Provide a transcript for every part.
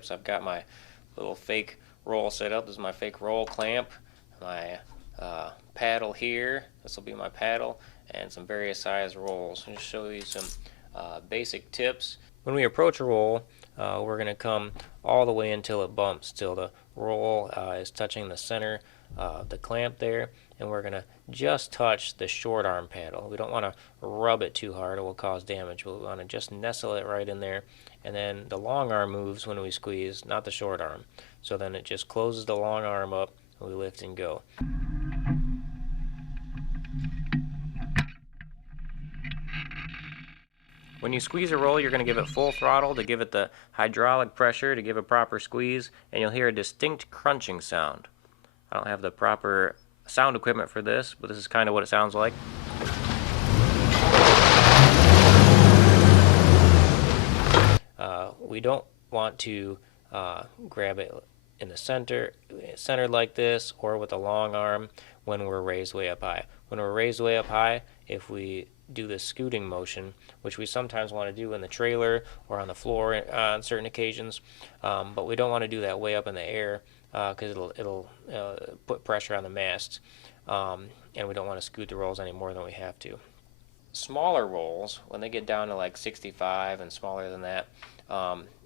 tips. I've got my little fake roll set up. This is my fake roll clamp, my paddle here. This will be my paddle, and some various size rolls. I'll just show you some basic tips. When we approach a roll, we're going to come all the way until it bumps, till the roll is touching the center of the clamp there, and we're going to just touch the short arm paddle. We don't want to rub it too hard, it will cause damage. We want to just nestle it right in there, and then the long arm moves when we squeeze, not the short arm. So then it just closes the long arm up, and we lift and go. When you squeeze a roll, you're going to give it full throttle to give it the hydraulic pressure to give a proper squeeze, and you'll hear a distinct crunching sound. I don't have the proper sound equipment for this, but this is kind of what it sounds like. We don't want to grab it in the center like this, or with a long arm when we're raised way up high. When we're raised way up high, if we do the scooting motion, which we sometimes want to do in the trailer or on the floor on certain occasions, but we don't want to do that way up in the air because it'll put pressure on the mast, and we don't want to scoot the rolls any more than we have to. Smaller rolls, when they get down to like 65 and smaller than that,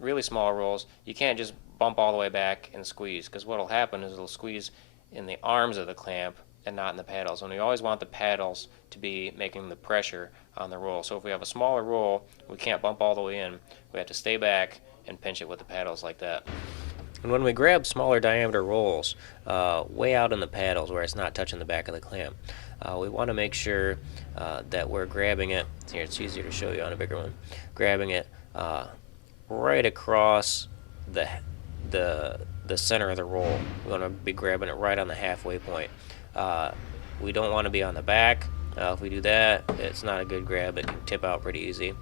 really small rolls, you can't just bump all the way back and squeeze, because what will happen is it'll squeeze in the arms of the clamp and not in the paddles. And we always want the paddles to be making the pressure on the roll. So if we have a smaller roll, we can't bump all the way in. We have to stay back and pinch it with the paddles like that. And when we grab smaller diameter rolls, way out in the paddles where it's not touching the back of the clamp, we want to make sure that we're grabbing it. Here, it's easier to show you on a bigger one. Grabbing it right across the center of the roll. We want to be grabbing it right on the halfway point. We don't want to be on the back. If we do that, it's not a good grab. It can tip out pretty easy.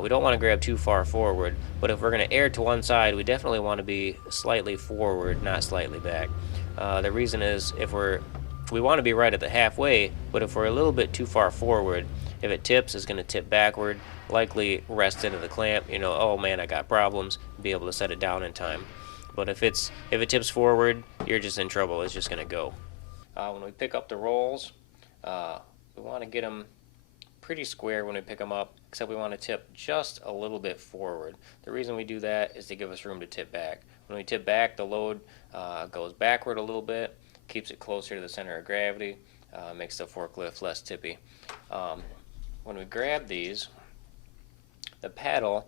We don't want to grab too far forward, but if we're going to err to one side, we definitely want to be slightly forward, not slightly back. The reason is we want to be right at the halfway, but if we're a little bit too far forward, if it tips, it's going to tip backward, likely rest into the clamp. Oh man, I got problems. Be able to set it down in time. But if it tips forward, you're just in trouble. It's just going to go. When we pick up the rolls, we want to get them pretty square when we pick them up, except we want to tip just a little bit forward. The reason we do that is to give us room to tip back. When we tip back, the load goes backward a little bit, keeps it closer to the center of gravity, makes the forklift less tippy. When we grab these, the paddle,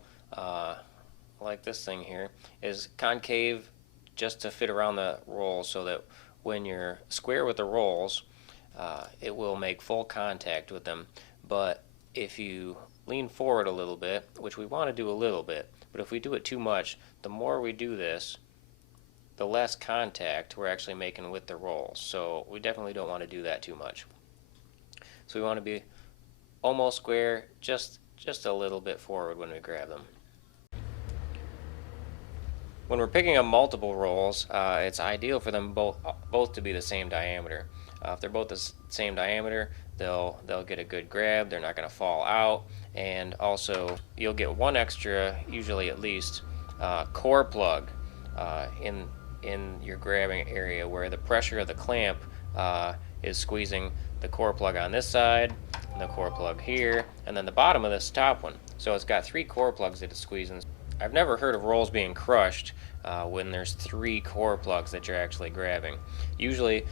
like this thing here, is concave just to fit around the rolls, so that when you're square with the rolls, it will make full contact with them. But if you lean forward a little bit, which we want to do a little bit, but if we do it too much, the more we do this, the less contact we're actually making with the rolls. So we definitely don't want to do that too much. So we want to be almost square, just a little bit forward when we grab them. When we're picking up multiple rolls, it's ideal for them both to be the same diameter. If they're both the same diameter, they'll get a good grab. They're not going to fall out, and also you'll get one extra, usually at least, core plug in your grabbing area, where the pressure of the clamp is squeezing the core plug on this side, and the core plug here, and then the bottom of this top one. So it's got 3 core plugs that it's squeezing. I've never heard of rolls being crushed when there's 3 core plugs that you're actually grabbing. Usually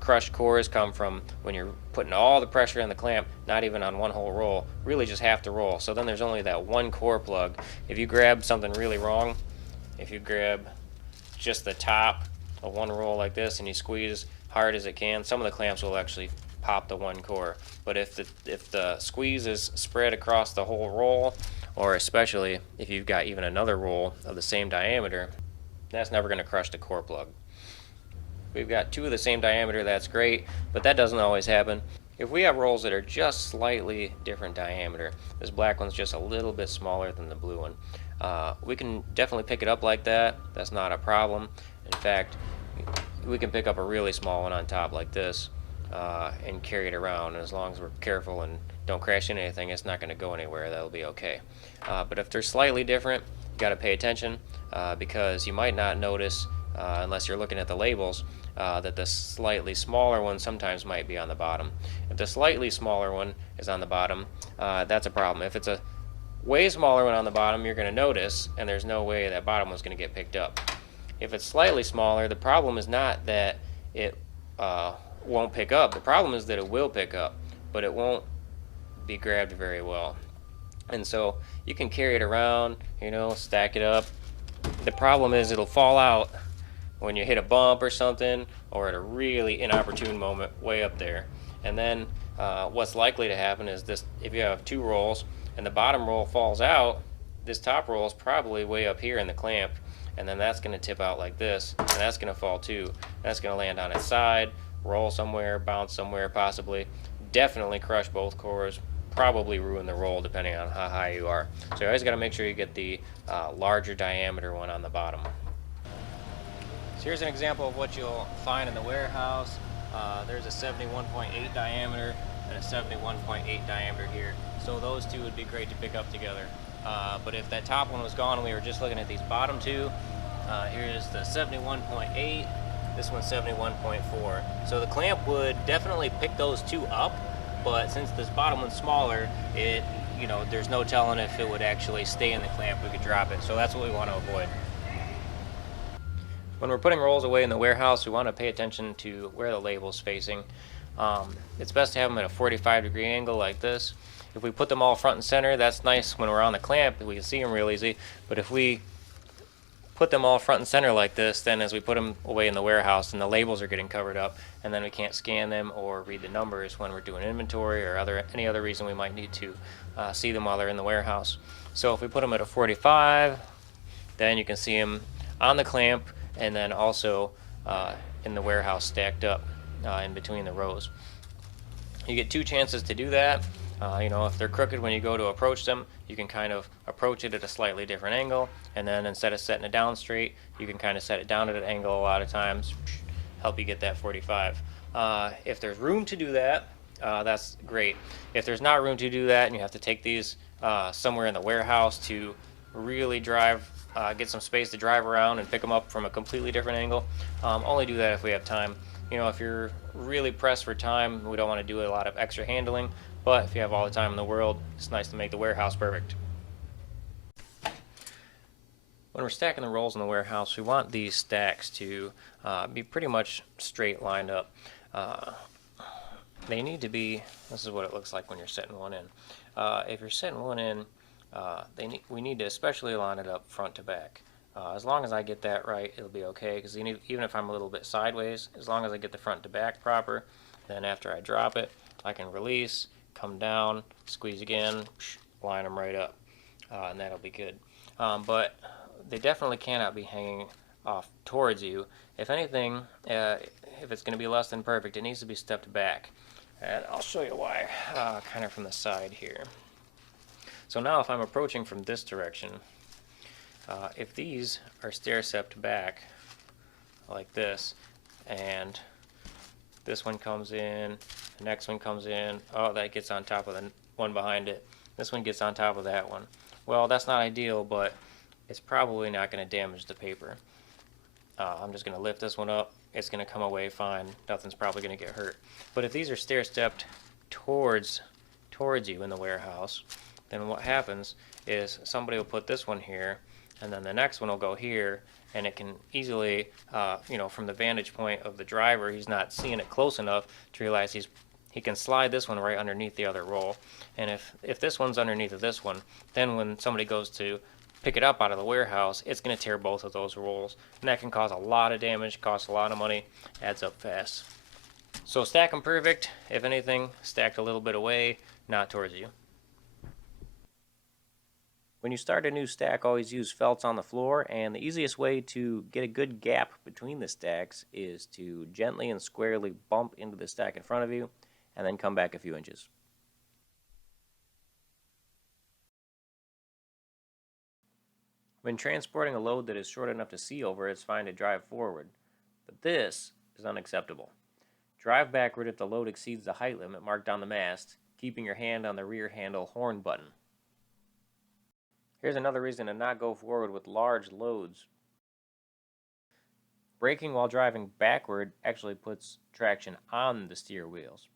crushed cores come from when you're putting all the pressure in the clamp, not even on one whole roll, really just half the roll. So then there's only that 1 core plug. If you grab something really wrong, if you grab just the top of one roll like this and you squeeze hard as it can, some of the clamps will actually pop the 1 core. But if the squeeze is spread across the whole roll, or especially if you've got even another roll of the same diameter, that's never going to crush the core plug. We've got 2 of the same diameter, that's great, but that doesn't always happen. If we have rolls that are just slightly different diameter, this black one's just a little bit smaller than the blue one, we can definitely pick it up like that. That's not a problem. In fact, we can pick up a really small one on top like this and carry it around, and as long as we're careful and don't crash into anything, it's not going to go anywhere. That'll be okay. But if they're slightly different, you got to pay attention. because you might not notice, unless you're looking at the labels, that the slightly smaller one sometimes might be on the bottom. If the slightly smaller one is on the bottom, that's a problem. If it's a way smaller one on the bottom, you're going to notice, and there's no way that bottom one's going to get picked up. If it's slightly smaller, the problem is not that it won't pick up. The problem is that it will pick up, but it won't be grabbed very well. And so you can carry it around, stack it up. The problem is it'll fall out when you hit a bump or something, or at a really inopportune moment way up there. And then what's likely to happen is this: if you have two rolls and the bottom roll falls out, this top roll is probably way up here in the clamp, and then that's going to tip out like this, and that's going to fall too. That's going to land on its side, roll somewhere, bounce somewhere, possibly, definitely crush both cores, probably ruin the roll depending on how high you are. So you always got to make sure you get the larger diameter one on the bottom. So here's an example of what you'll find in the warehouse. There's a 71.8 diameter and a 71.8 diameter here. So those two would be great to pick up together. But if that top one was gone and we were just looking at these bottom two, here's the 71.8, this one's 71.4. So the clamp would definitely pick those two up, but since this bottom one's smaller, there's no telling if it would actually stay in the clamp. We could drop it. So that's what we want to avoid. When we're putting rolls away in the warehouse, we want to pay attention to where the label's facing. It's best to have them at a 45-degree angle like this. If we put them all front and center, that's nice when we're on the clamp. We can see them real easy. But if we put them all front and center like this, then as we put them away in the warehouse, and the labels are getting covered up, and then we can't scan them or read the numbers when we're doing inventory or any other reason we might need to see them while they're in the warehouse. So if we put them at a 45, then you can see them on the clamp, and then also in the warehouse stacked up in between the rows. You get two chances to do that. If they're crooked when you go to approach them, you can kind of approach it at a slightly different angle, and then instead of setting it down straight, you can kind of set it down at an angle a lot of times, help you get that 45. If there's room to do that, that's great. If there's not room to do that and you have to take these somewhere in the warehouse to really get some space to drive around and pick them up from a completely different angle, only do that if we have time. If you're really pressed for time, we don't want to do a lot of extra handling, but if you have all the time in the world, it's nice to make the warehouse perfect. When we're stacking the rolls in the warehouse, we want these stacks to be pretty much straight lined up. They need to be, this is what it looks like when you're setting one in. If you're setting one in, we need to especially line it up front to back. As long as I get that right, it'll be okay, because even if I'm a little bit sideways, as long as I get the front to back proper, then after I drop it, I can release, come down, squeeze again, line them right up, and that'll be good. But they definitely cannot be hanging off towards you. If anything, if it's going to be less than perfect, it needs to be stepped back. And I'll show you why, kind of from the side here. So now if I'm approaching from this direction, if these are stair-stepped back like this, and this one comes in, the next one comes in, oh, that gets on top of the one behind it, this one gets on top of that one. Well, that's not ideal, but it's probably not going to damage the paper. I'm just going to lift this one up, it's going to come away fine, nothing's probably going to get hurt. But if these are stair-stepped towards you in the warehouse, then what happens is somebody will put this one here, and then the next one will go here, and it can easily, from the vantage point of the driver, he's not seeing it close enough to realize he can slide this one right underneath the other roll. And if this one's underneath of this one, then when somebody goes to pick it up out of the warehouse, it's going to tear both of those rolls, and that can cause a lot of damage, cost a lot of money, adds up fast. So stack them perfect. If anything, stacked a little bit away, not towards you. When you start a new stack, always use felts on the floor, and the easiest way to get a good gap between the stacks is to gently and squarely bump into the stack in front of you, and then come back a few inches. When transporting a load that is short enough to see over, it's fine to drive forward, but this is unacceptable. Drive backward if the load exceeds the height limit marked on the mast, keeping your hand on the rear handle horn button. Here's another reason to not go forward with large loads. Braking while driving backward actually puts traction on the steer wheels.